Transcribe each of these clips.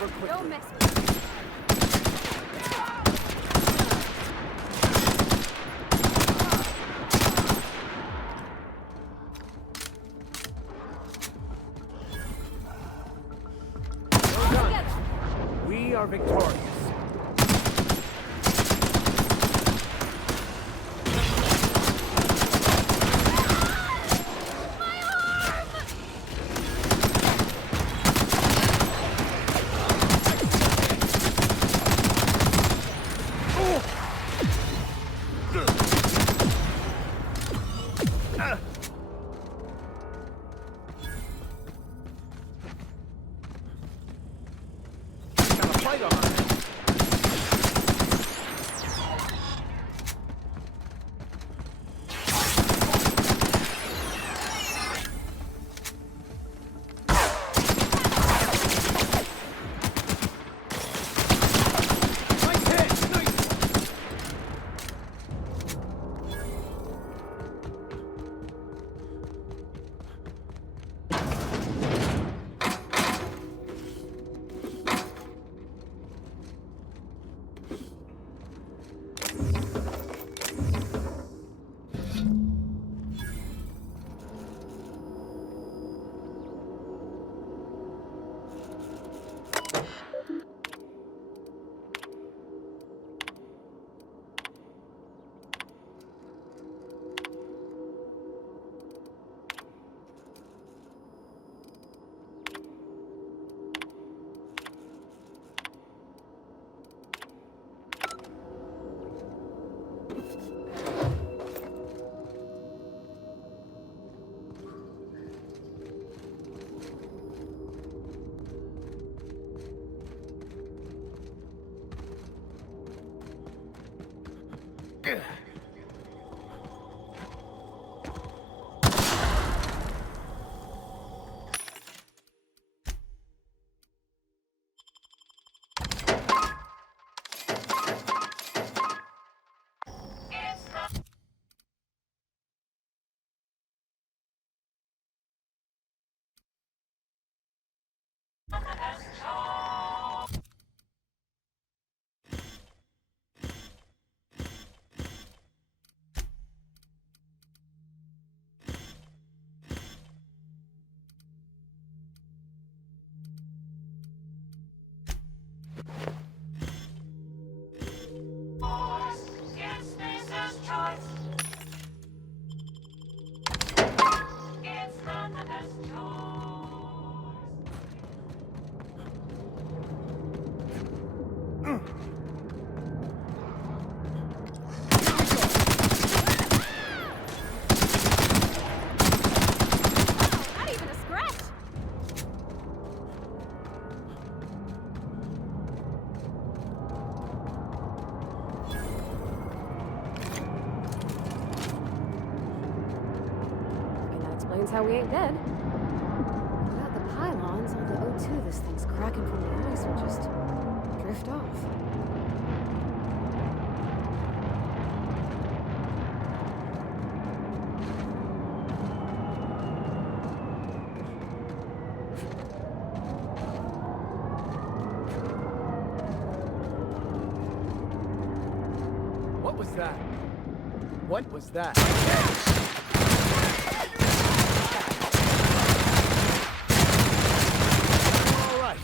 over quickly. Don't mess with me. Well done. We are victorious. Fight on. Not even a scratch. Okay, that explains how we ain't dead. Without the pylons, all the O2 this thing's cracking from the ice will just drift off. What was that? What was that? All right.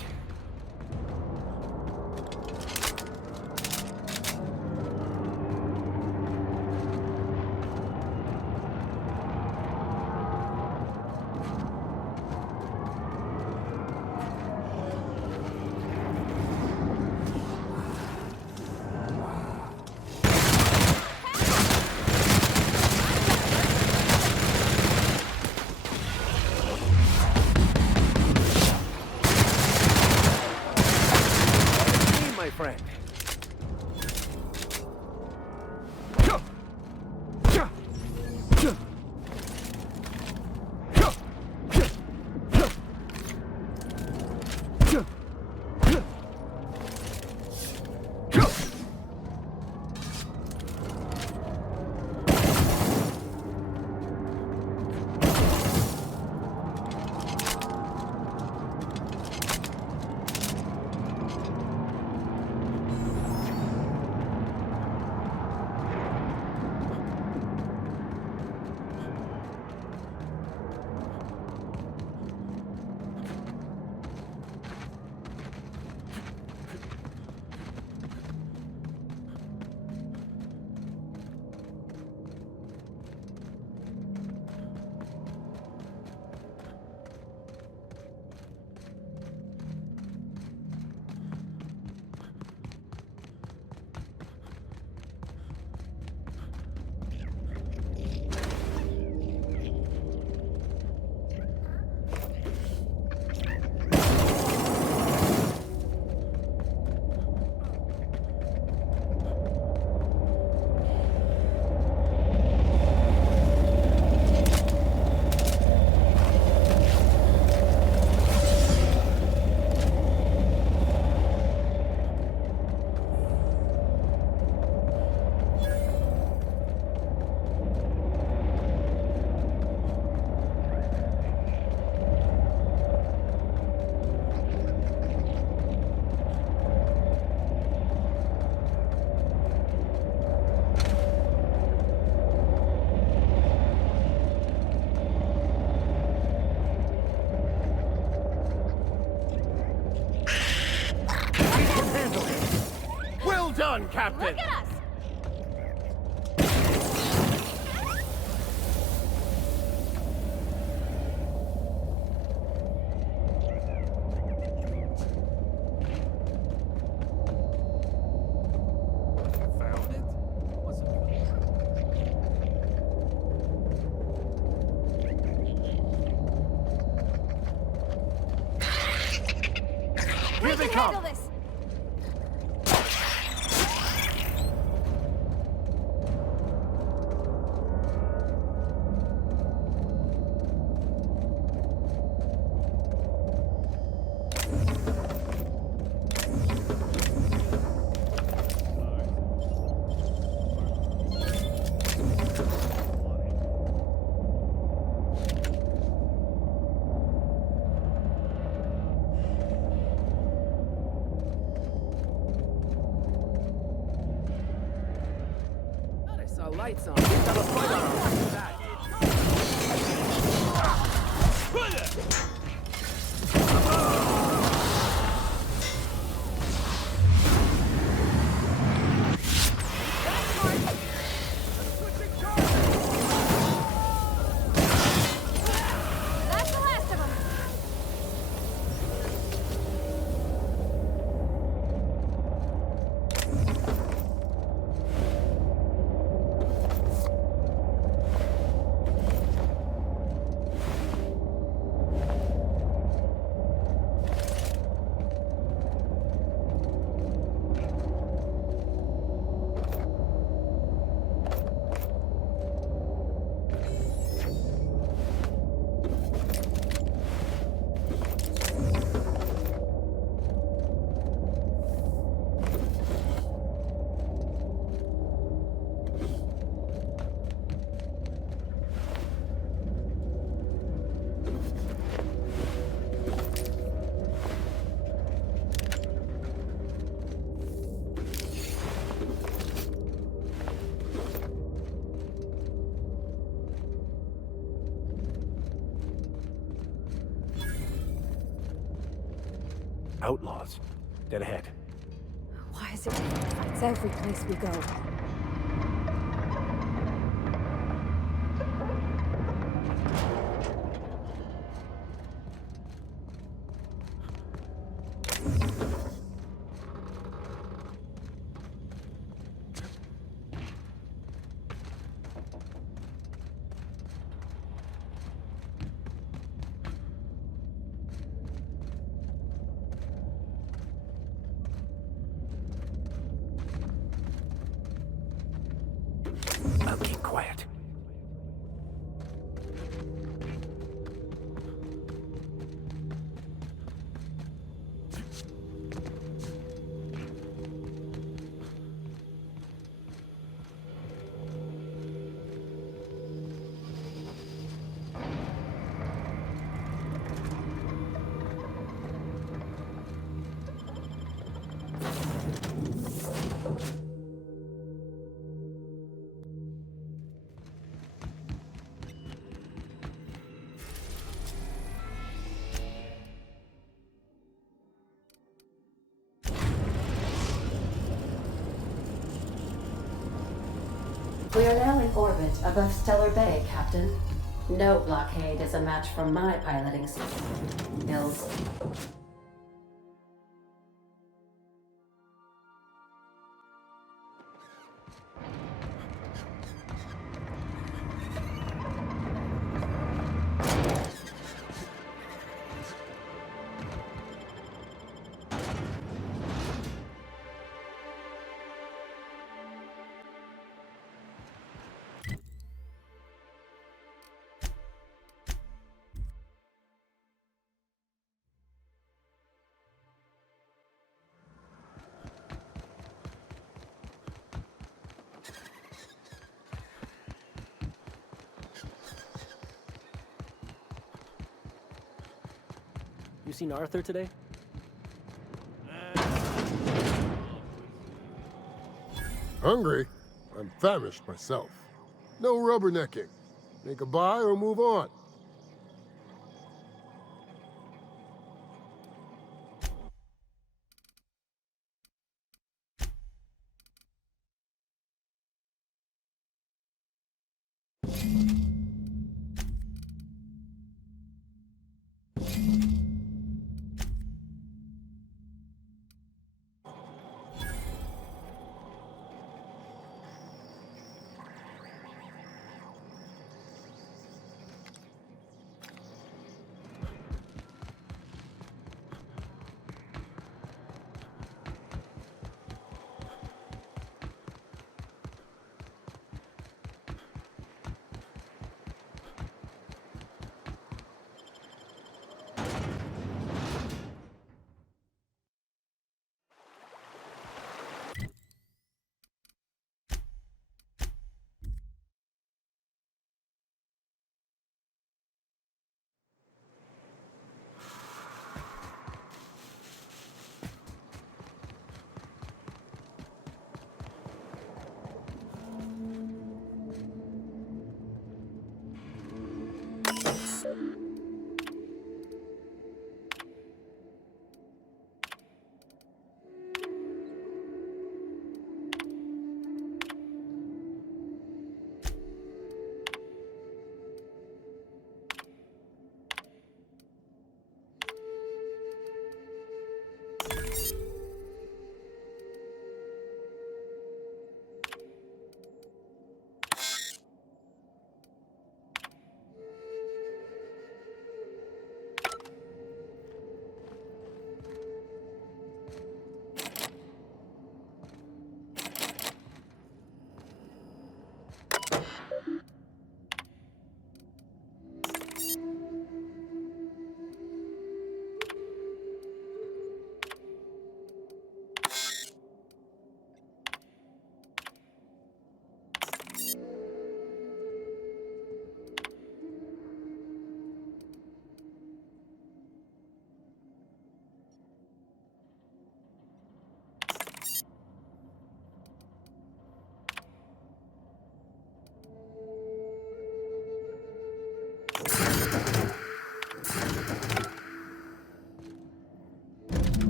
Captain! Look at us! Found it? Wasn't Here they come! Handle this! Thought I saw lights on. Let's have a fight on our way back. That's the last of them! Outlaws. Dead ahead. Why is it fights every place we go? I'll keep quiet. We are now in orbit above Stellar Bay, Captain. No blockade is a match for my piloting skills. You seen Arthur today? Hungry? I'm famished myself. No rubbernecking. Make a buy or move on.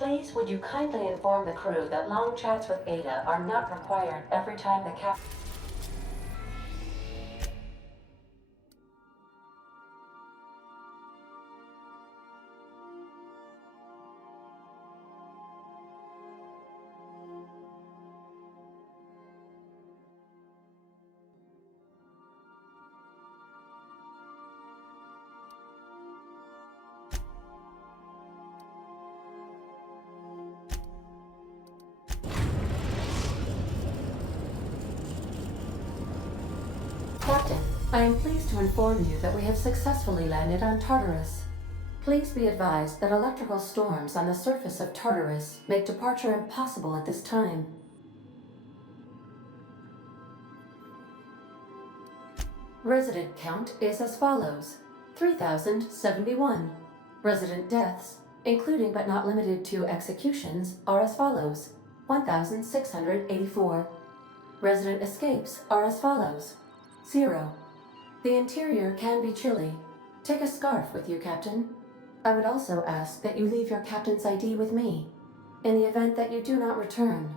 Please, would you kindly inform the crew that long chats with Ada are not required every time the captain... Captain, I am pleased to inform you that we have successfully landed on Tartarus. Please be advised that electrical storms on the surface of Tartarus make departure impossible at this time. Resident count is as follows: 3,071. Resident deaths, including but not limited to executions, are as follows: 1,684. Resident escapes are as follows: 0. The interior can be chilly. Take a scarf with you, Captain. I would also ask that you leave your captain's ID with me, in the event that you do not return.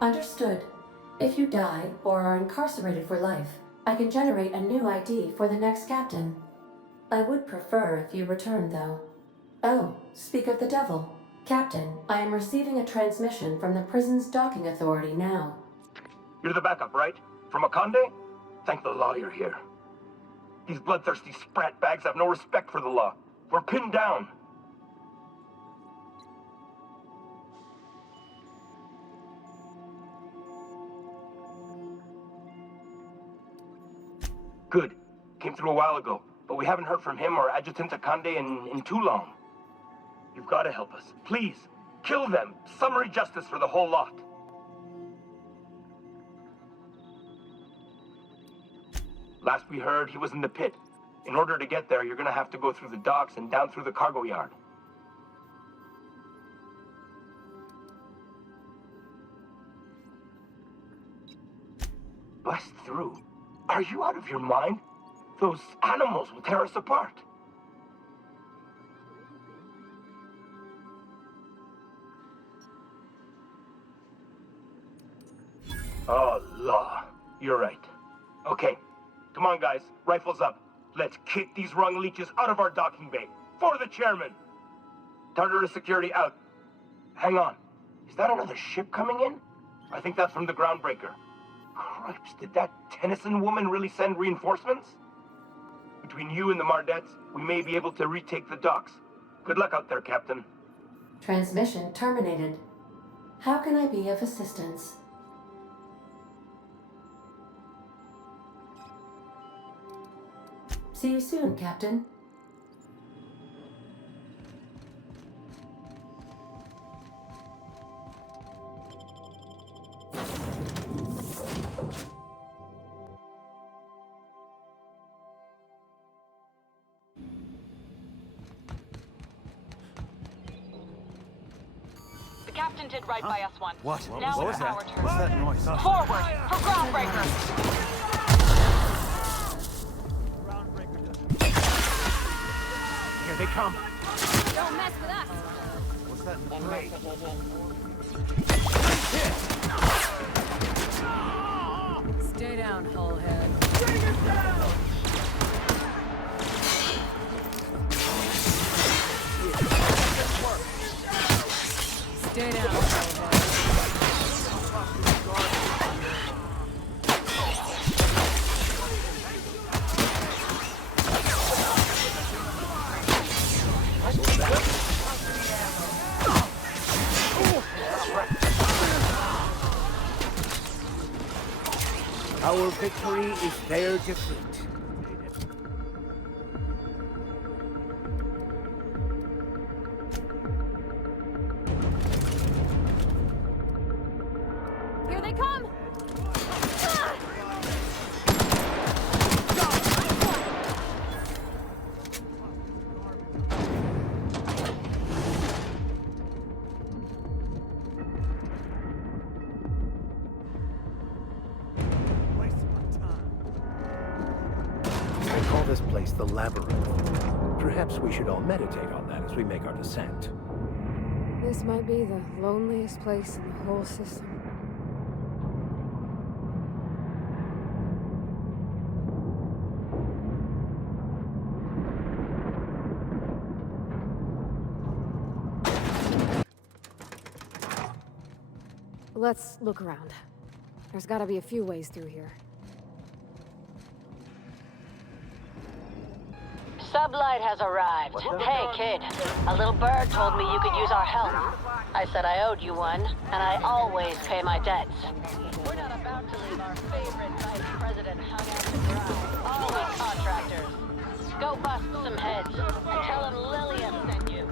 Understood. If you die or are incarcerated for life, I can generate a new ID for the next captain. I would prefer if you return, though. Oh, speak of the devil. Captain, I am receiving a transmission from the prison's docking authority now. You're the backup, right? From Akande? Thank the law you're here. These bloodthirsty sprat bags have no respect for the law. We're pinned down. Good. Came through a while ago, but we haven't heard from him or Adjutant Akande in too long. You've got to help us. Please, kill them. Summary justice for the whole lot. Last we heard, he was in the pit. In order to get there, you're gonna have to go through the docks and down through the cargo yard. Bust through? Are you out of your mind? Those animals will tear us apart. Oh, law. You're right. Okay. Come on, guys. Rifles up. Let's kick these rung leeches out of our docking bay. For the chairman! Tartarus security out. Hang on. Is that another ship coming in? I think that's from the groundbreaker. Cripes, did that Tennyson woman really send reinforcements? Between you and the Mardettes, we may be able to retake the docks. Good luck out there, Captain. Transmission terminated. How can I be of assistance? See you soon, Captain. The captain did right by us once. What? Now What it's was our that? turn. What's that noise? Forward for groundbreaker. Here they come. Don't mess with us! What's that noise? Stay down, hullhead. Stay down, hullhead. Our victory is their defeat. Here they come! Ah! I call this place the Labyrinth. Perhaps we should all meditate on that as we make our descent. This might be the loneliest place in the whole system. Let's look around. There's gotta be a few ways through here. Sublight has arrived. Hey, kid. A little bird told me you could use our help. I said I owed you one, and I always pay my debts. We're not about to leave our favorite vice president hung out to dry. Always contractors. Go bust some heads, and tell him Lillian sent you.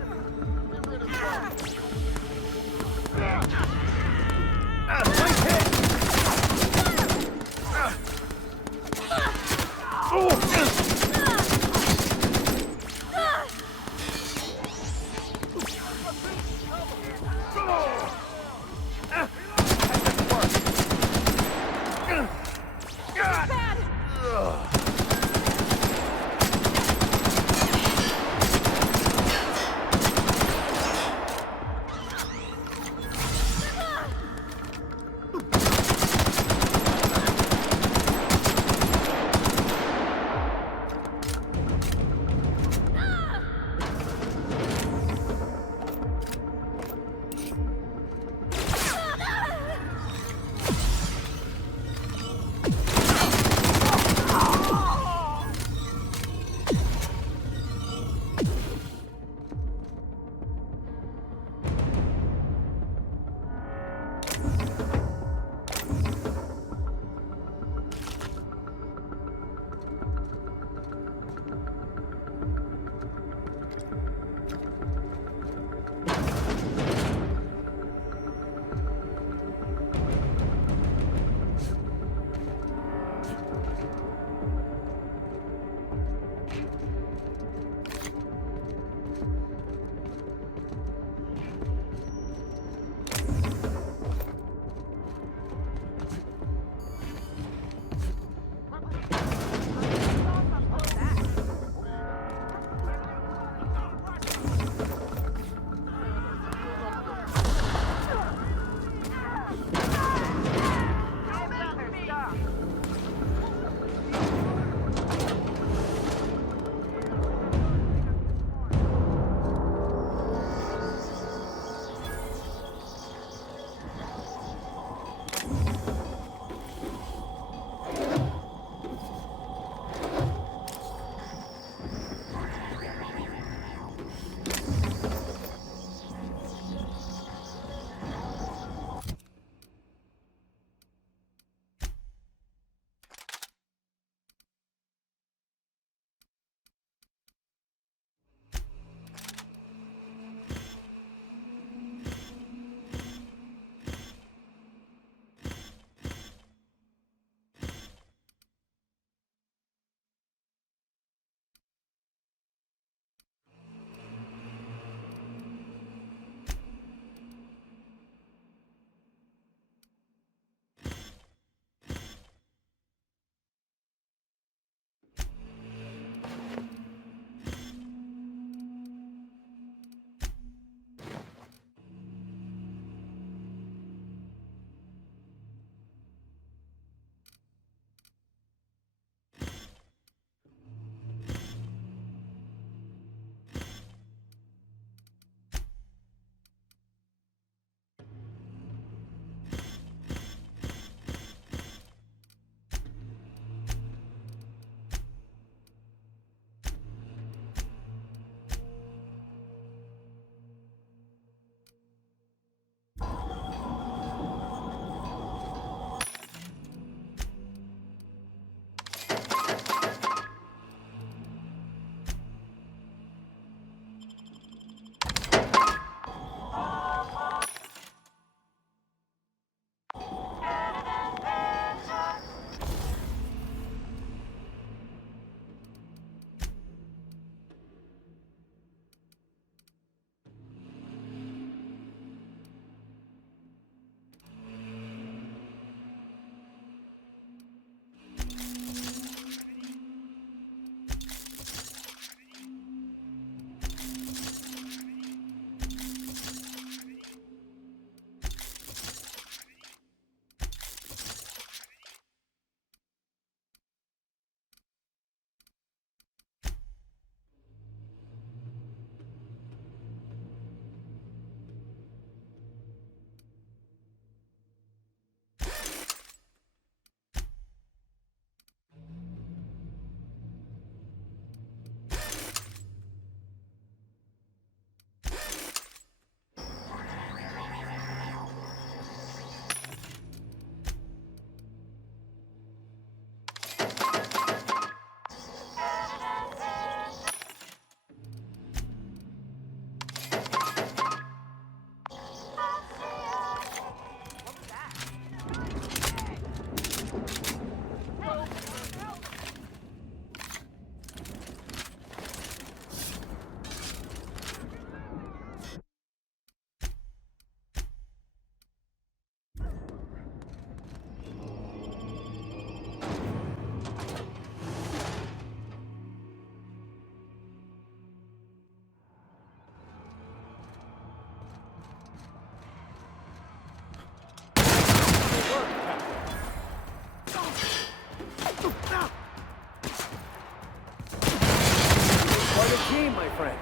the team, my friend.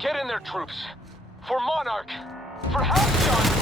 Get in there, troops. For Monarch! For Halcyon!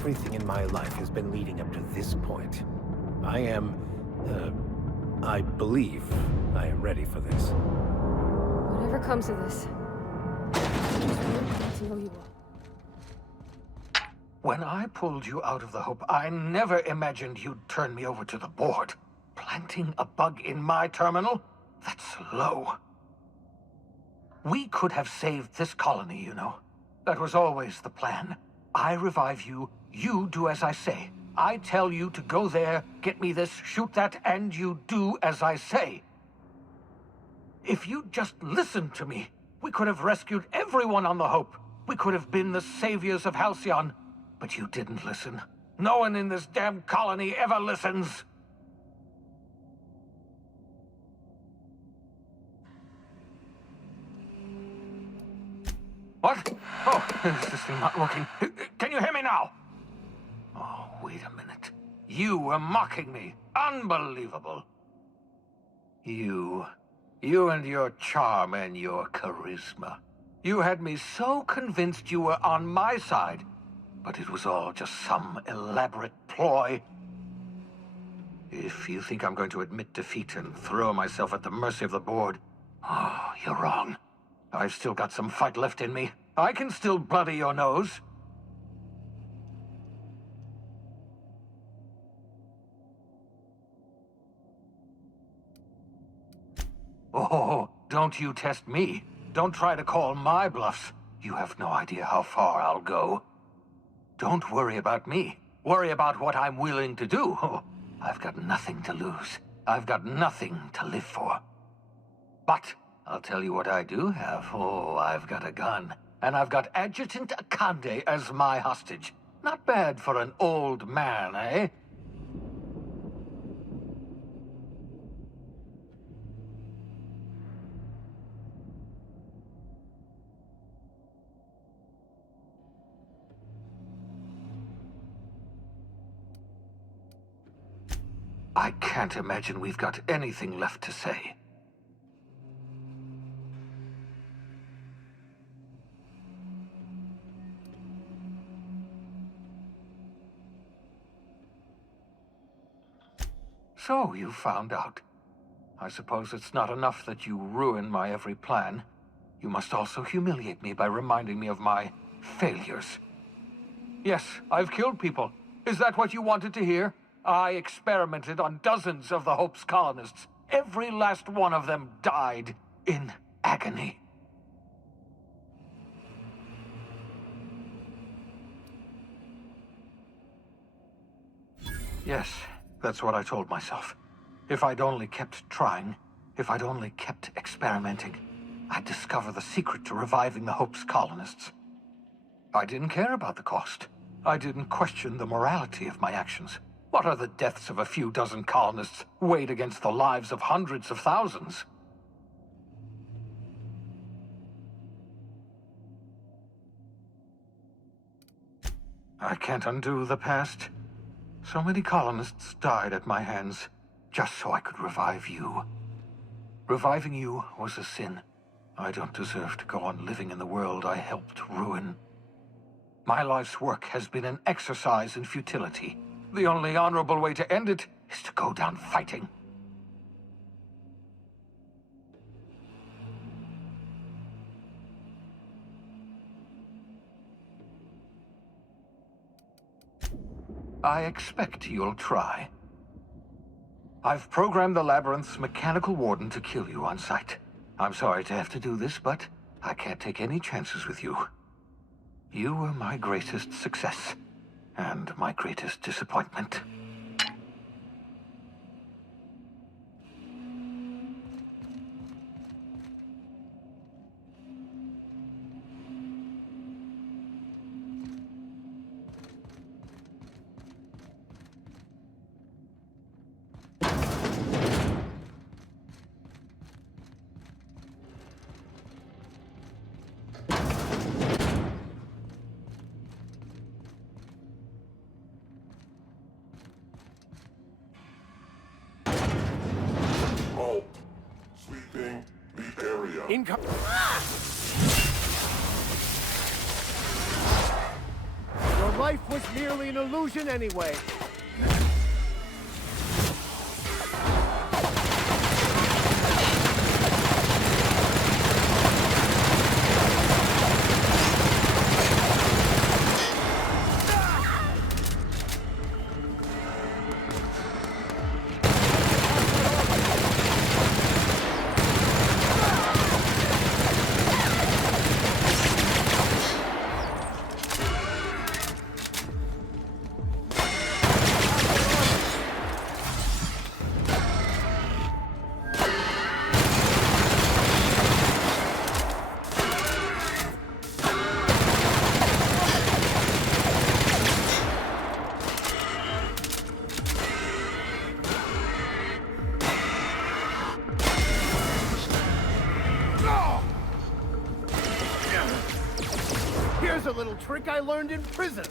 Everything in my life has been leading up to this point. I believe I am ready for this. Whatever comes of this, I just really want to know you all. When I pulled you out of the Hope, I never imagined you'd turn me over to the board. Planting a bug in my terminal? That's low. We could have saved this colony, you know. That was always the plan. I revive you, you do as I say. I tell you to go there, get me this, shoot that, and you do as I say. If you'd just listened to me, we could have rescued everyone on the Hope. We could have been the saviors of Halcyon. But you didn't listen. No one in this damn colony ever listens. What? Oh, is this thing not working? Can you hear me now? Oh, wait a minute. You were mocking me. Unbelievable. You and your charm and your charisma. You had me so convinced you were on my side, but it was all just some elaborate ploy. If you think I'm going to admit defeat and throw myself at the mercy of the board, oh, you're wrong. I've still got some fight left in me. I can still bloody your nose. Oh, don't you test me. Don't try to call my bluffs. You have no idea how far I'll go. Don't worry about me. Worry about what I'm willing to do. Oh, I've got nothing to lose. I've got nothing to live for. But I'll tell you what I do have. Oh, I've got a gun. And I've got Adjutant Akande as my hostage. Not bad for an old man, eh? I can't imagine we've got anything left to say. So you found out. I suppose it's not enough that you ruin my every plan. You must also humiliate me by reminding me of my failures. Yes, I've killed people. Is that what you wanted to hear? I experimented on dozens of the Hope's colonists. Every last one of them died in agony. Yes, that's what I told myself. If I'd only kept trying, if I'd only kept experimenting, I'd discover the secret to reviving the Hope's colonists. I didn't care about the cost. I didn't question the morality of my actions. What are the deaths of a few dozen colonists weighed against the lives of hundreds of thousands? I can't undo the past. So many colonists died at my hands, just so I could revive you. Reviving you was a sin. I don't deserve to go on living in the world I helped ruin. My life's work has been an exercise in futility. The only honorable way to end it is to go down fighting. I expect you'll try. I've programmed the Labyrinth's mechanical warden to kill you on sight. I'm sorry to have to do this, but I can't take any chances with you. You were my greatest success, and my greatest disappointment. Sweeping the area. Your life was merely an illusion anyway. Here's a little trick I learned in prison.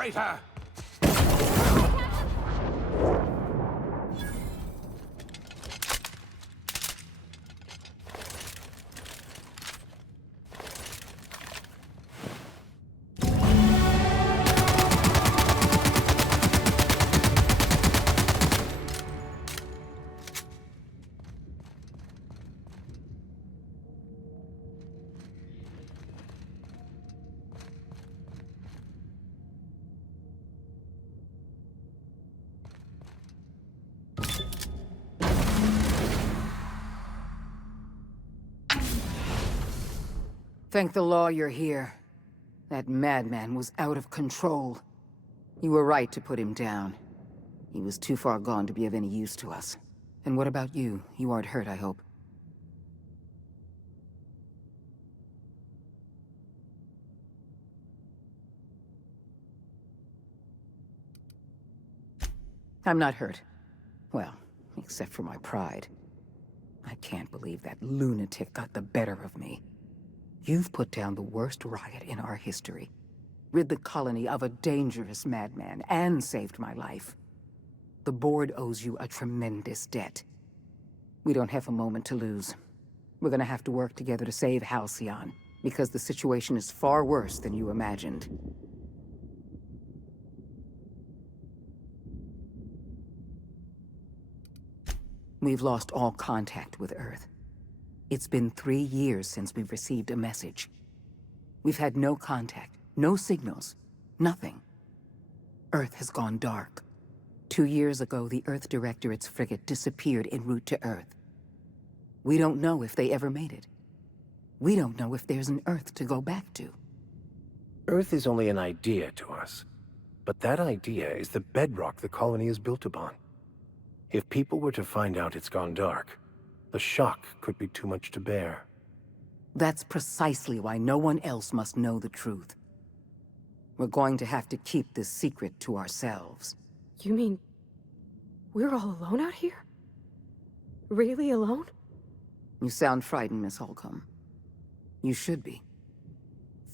traitor! Thank the law you're here. That madman was out of control. You were right to put him down. He was too far gone to be of any use to us. And what about you? You aren't hurt, I hope. I'm not hurt. Well, except for my pride. I can't believe that lunatic got the better of me. You've put down the worst riot in our history, rid the colony of a dangerous madman, and saved my life. The board owes you a tremendous debt. We don't have a moment to lose. We're gonna have to work together to save Halcyon, because the situation is far worse than you imagined. We've lost all contact with Earth. It's been 3 years since we've received a message. We've had no contact, no signals, nothing. Earth has gone dark. 2 years ago, the Earth Directorate's frigate disappeared en route to Earth. We don't know if they ever made it. We don't know if there's an Earth to go back to. Earth is only an idea to us. But that idea is the bedrock the colony is built upon. If people were to find out it's gone dark, the shock could be too much to bear. That's precisely why no one else must know the truth. We're going to have to keep this secret to ourselves. You mean we're all alone out here? Really alone? You sound frightened, Miss Holcomb. You should be.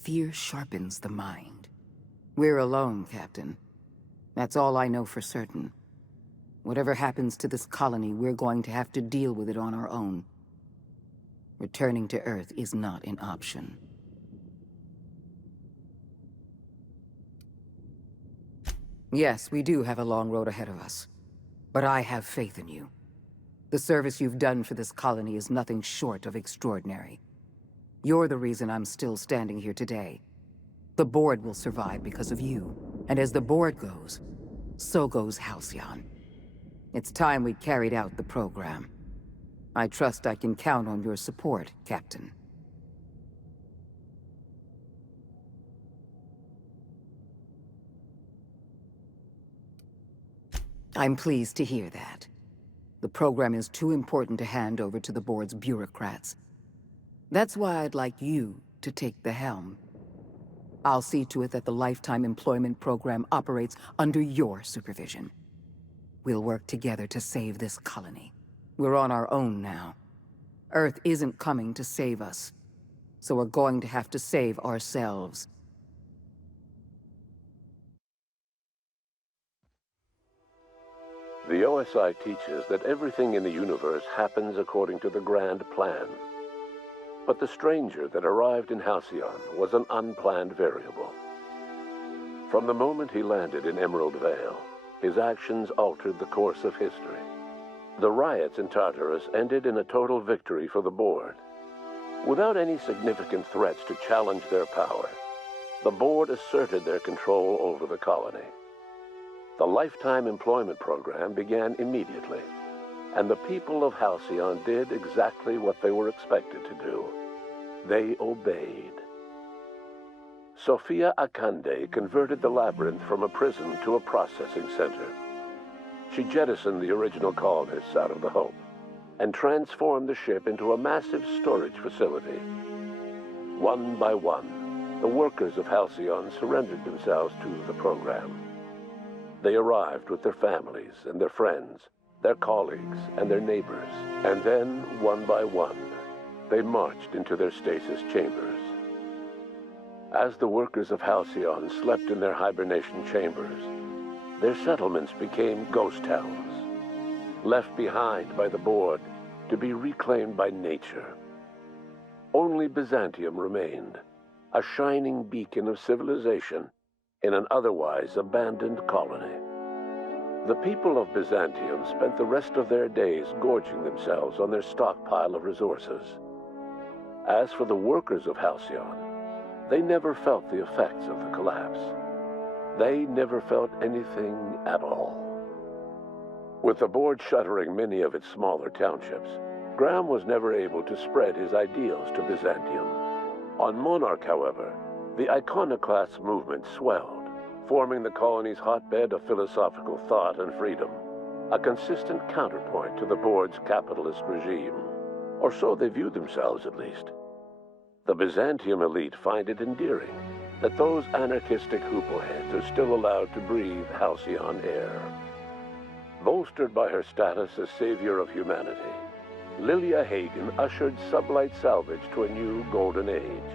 Fear sharpens the mind. We're alone, Captain. That's all I know for certain. Whatever happens to this colony, we're going to have to deal with it on our own. Returning to Earth is not an option. Yes, we do have a long road ahead of us. But I have faith in you. The service you've done for this colony is nothing short of extraordinary. You're the reason I'm still standing here today. The board will survive because of you. And as the board goes, so goes Halcyon. It's time we carried out the program. I trust I can count on your support, Captain. I'm pleased to hear that. The program is too important to hand over to the board's bureaucrats. That's why I'd like you to take the helm. I'll see to it that the Lifetime Employment Program operates under your supervision. We'll work together to save this colony. We're on our own now. Earth isn't coming to save us, so we're going to have to save ourselves. The OSI teaches that everything in the universe happens according to the grand plan. But the stranger that arrived in Halcyon was an unplanned variable. From the moment he landed in Emerald Vale, his actions altered the course of history. The riots in Tartarus ended in a total victory for the board. Without any significant threats to challenge their power, the board asserted their control over the colony. The Lifetime Employment Program began immediately, and the people of Halcyon did exactly what they were expected to do. They obeyed. Sophia Akande converted the labyrinth from a prison to a processing center. She jettisoned the original colonists out of the Hope and transformed the ship into a massive storage facility. One by one, the workers of Halcyon surrendered themselves to the program. They arrived with their families and their friends, their colleagues and their neighbors, and then, one by one, they marched into their stasis chambers. As the workers of Halcyon slept in their hibernation chambers, their settlements became ghost towns, left behind by the board to be reclaimed by nature. Only Byzantium remained, a shining beacon of civilization in an otherwise abandoned colony. The people of Byzantium spent the rest of their days gorging themselves on their stockpile of resources. As for the workers of Halcyon, they never felt the effects of the collapse. They never felt anything at all. With the board shuttering many of its smaller townships, Graham was never able to spread his ideals to Byzantium. On Monarch, however, the iconoclast movement swelled, forming the colony's hotbed of philosophical thought and freedom, a consistent counterpoint to the board's capitalist regime. Or so they viewed themselves, at least. The Byzantium elite find it endearing that those anarchistic hoopleheads are still allowed to breathe Halcyon air. Bolstered by her status as savior of humanity, Lilia Hagen ushered sublight salvage to a new golden age.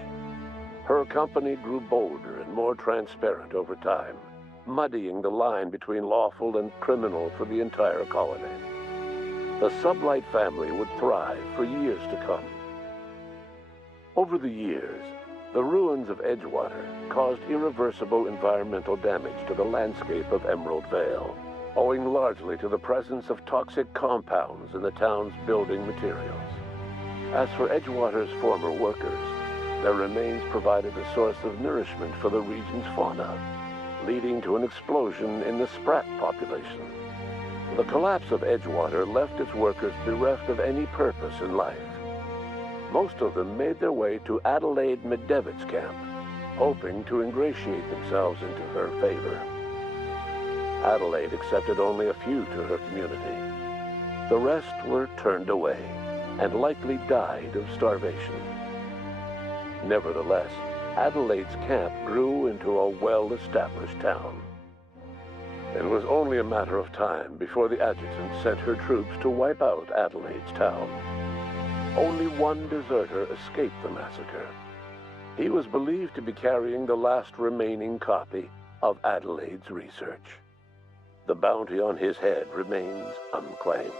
Her company grew bolder and more transparent over time, muddying the line between lawful and criminal for the entire colony. The sublight family would thrive for years to come. Over the years, the ruins of Edgewater caused irreversible environmental damage to the landscape of Emerald Vale, owing largely to the presence of toxic compounds in the town's building materials. As for Edgewater's former workers, their remains provided a source of nourishment for the region's fauna, leading to an explosion in the sprat population. The collapse of Edgewater left its workers bereft of any purpose in life. Most of them made their way to Adelaide Medevitt's camp, hoping to ingratiate themselves into her favor. Adelaide accepted only a few to her community. The rest were turned away and likely died of starvation. Nevertheless, Adelaide's camp grew into a well-established town. It was only a matter of time before the adjutant sent her troops to wipe out Adelaide's town. Only one deserter escaped the massacre. He was believed to be carrying the last remaining copy of Adelaide's research. The bounty on his head remains unclaimed.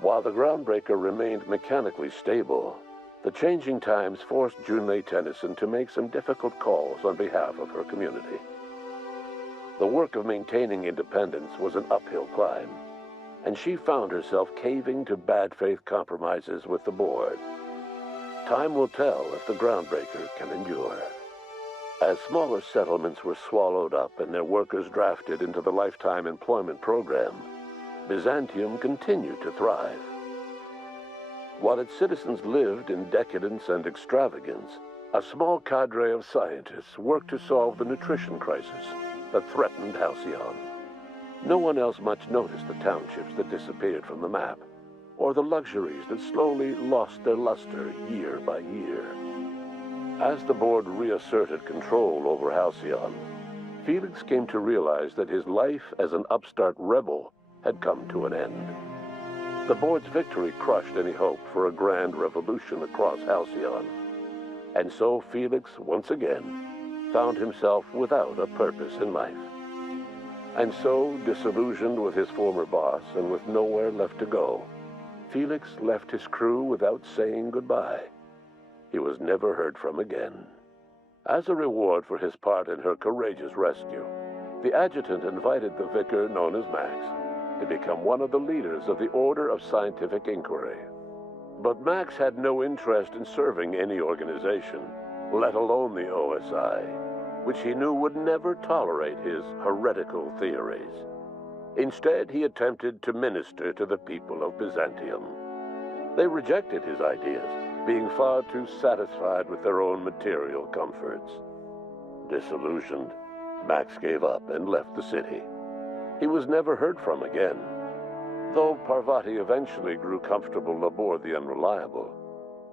While the groundbreaker remained mechanically stable, the changing times forced Junlei Tennyson to make some difficult calls on behalf of her community. The work of maintaining independence was an uphill climb, and she found herself caving to bad faith compromises with the board. Time will tell if the groundbreaker can endure. As smaller settlements were swallowed up and their workers drafted into the lifetime employment program, Byzantium continued to thrive. While its citizens lived in decadence and extravagance, a small cadre of scientists worked to solve the nutrition crisis that threatened Halcyon. No one else much noticed the townships that disappeared from the map, or the luxuries that slowly lost their luster year by year. As the board reasserted control over Halcyon, Felix came to realize that his life as an upstart rebel had come to an end. The board's victory crushed any hope for a grand revolution across Halcyon, and so Felix, once again, found himself without a purpose in life. And so, disillusioned with his former boss and with nowhere left to go, Felix left his crew without saying goodbye. He was never heard from again. As a reward for his part in her courageous rescue, the adjutant invited the vicar known as Max to become one of the leaders of the Order of Scientific Inquiry. But Max had no interest in serving any organization, let alone the OSI, which he knew would never tolerate his heretical theories. Instead, he attempted to minister to the people of Byzantium. They rejected his ideas, being far too satisfied with their own material comforts. Disillusioned, Max gave up and left the city. He was never heard from again. Though Parvati eventually grew comfortable aboard the Unreliable,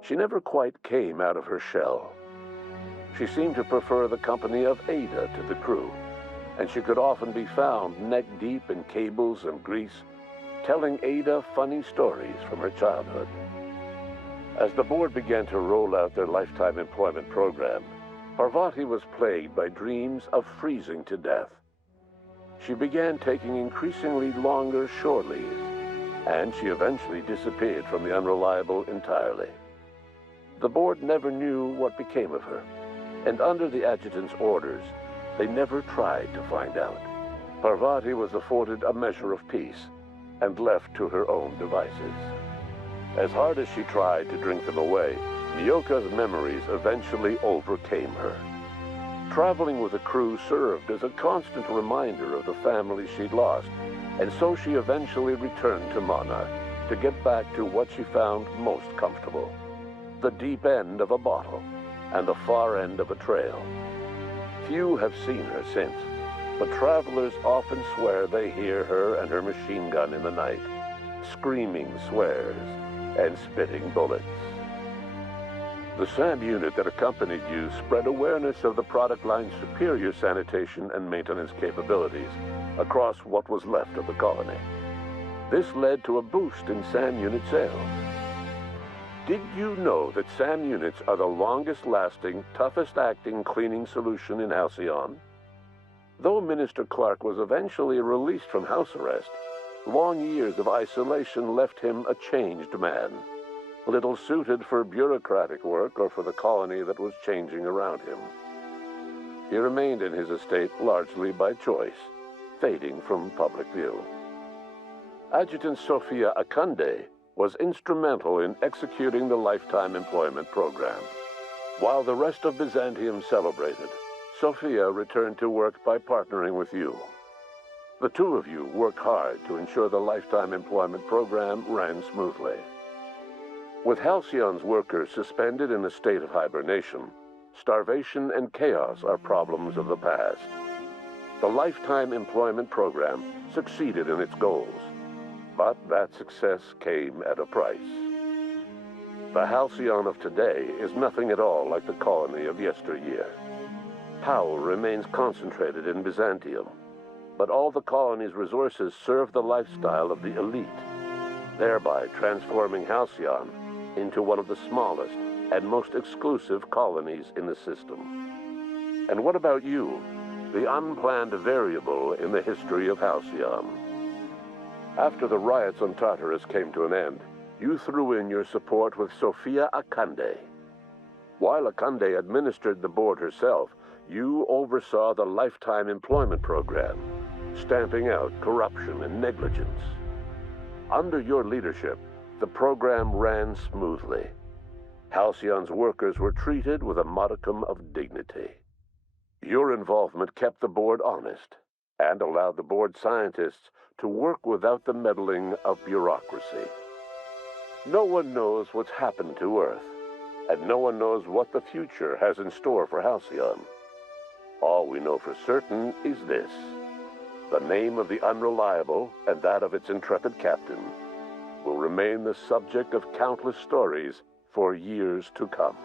she never quite came out of her shell. She seemed to prefer the company of Ada to the crew, and she could often be found neck-deep in cables and grease, telling Ada funny stories from her childhood. As the board began to roll out their lifetime employment program, Parvati was plagued by dreams of freezing to death. She began taking increasingly longer shore leaves, and she eventually disappeared from the Unreliable entirely. The board never knew what became of her, and under the adjutant's orders, they never tried to find out. Parvati was afforded a measure of peace and left to her own devices. As hard as she tried to drink them away, Nyoka's memories eventually overcame her. Traveling with the crew served as a constant reminder of the family she'd lost, and so she eventually returned to Monarch to get back to what she found most comfortable: the deep end of a bottle and the far end of a trail. Few have seen her since, but travelers often swear they hear her and her machine gun in the night, screaming swears and spitting bullets. The SAM unit that accompanied you spread awareness of the product line's superior sanitation and maintenance capabilities across what was left of the colony. This led to a boost in SAM unit sales. Did you know that SAM units are the longest-lasting, toughest-acting cleaning solution in Halcyon? Though Minister Clark was eventually released from house arrest, long years of isolation left him a changed man, little suited for bureaucratic work or for the colony that was changing around him. He remained in his estate largely by choice, fading from public view. Adjutant Sophia Akande was instrumental in executing the Lifetime Employment Program. While the rest of Byzantium celebrated, Sophia returned to work by partnering with you. The two of you worked hard to ensure the Lifetime Employment Program ran smoothly. With Halcyon's workers suspended in a state of hibernation, starvation and chaos are problems of the past. The Lifetime Employment Program succeeded in its goals, but that success came at a price. The Halcyon of today is nothing at all like the colony of yesteryear. Power remains concentrated in Byzantium, but all the colony's resources serve the lifestyle of the elite, thereby transforming Halcyon into one of the smallest and most exclusive colonies in the system. And what about you, the unplanned variable in the history of Halcyon? After the riots on Tartarus came to an end, you threw in your support with Sophia Akande. While Akande administered the board herself, you oversaw the Lifetime Employment Program, stamping out corruption and negligence. Under your leadership, the program ran smoothly. Halcyon's workers were treated with a modicum of dignity. Your involvement kept the board honest and allowed the board scientists to work without the meddling of bureaucracy. No one knows what's happened to Earth, and no one knows what the future has in store for Halcyon. All we know for certain is this: the name of the Unreliable and that of its intrepid captain will remain the subject of countless stories for years to come.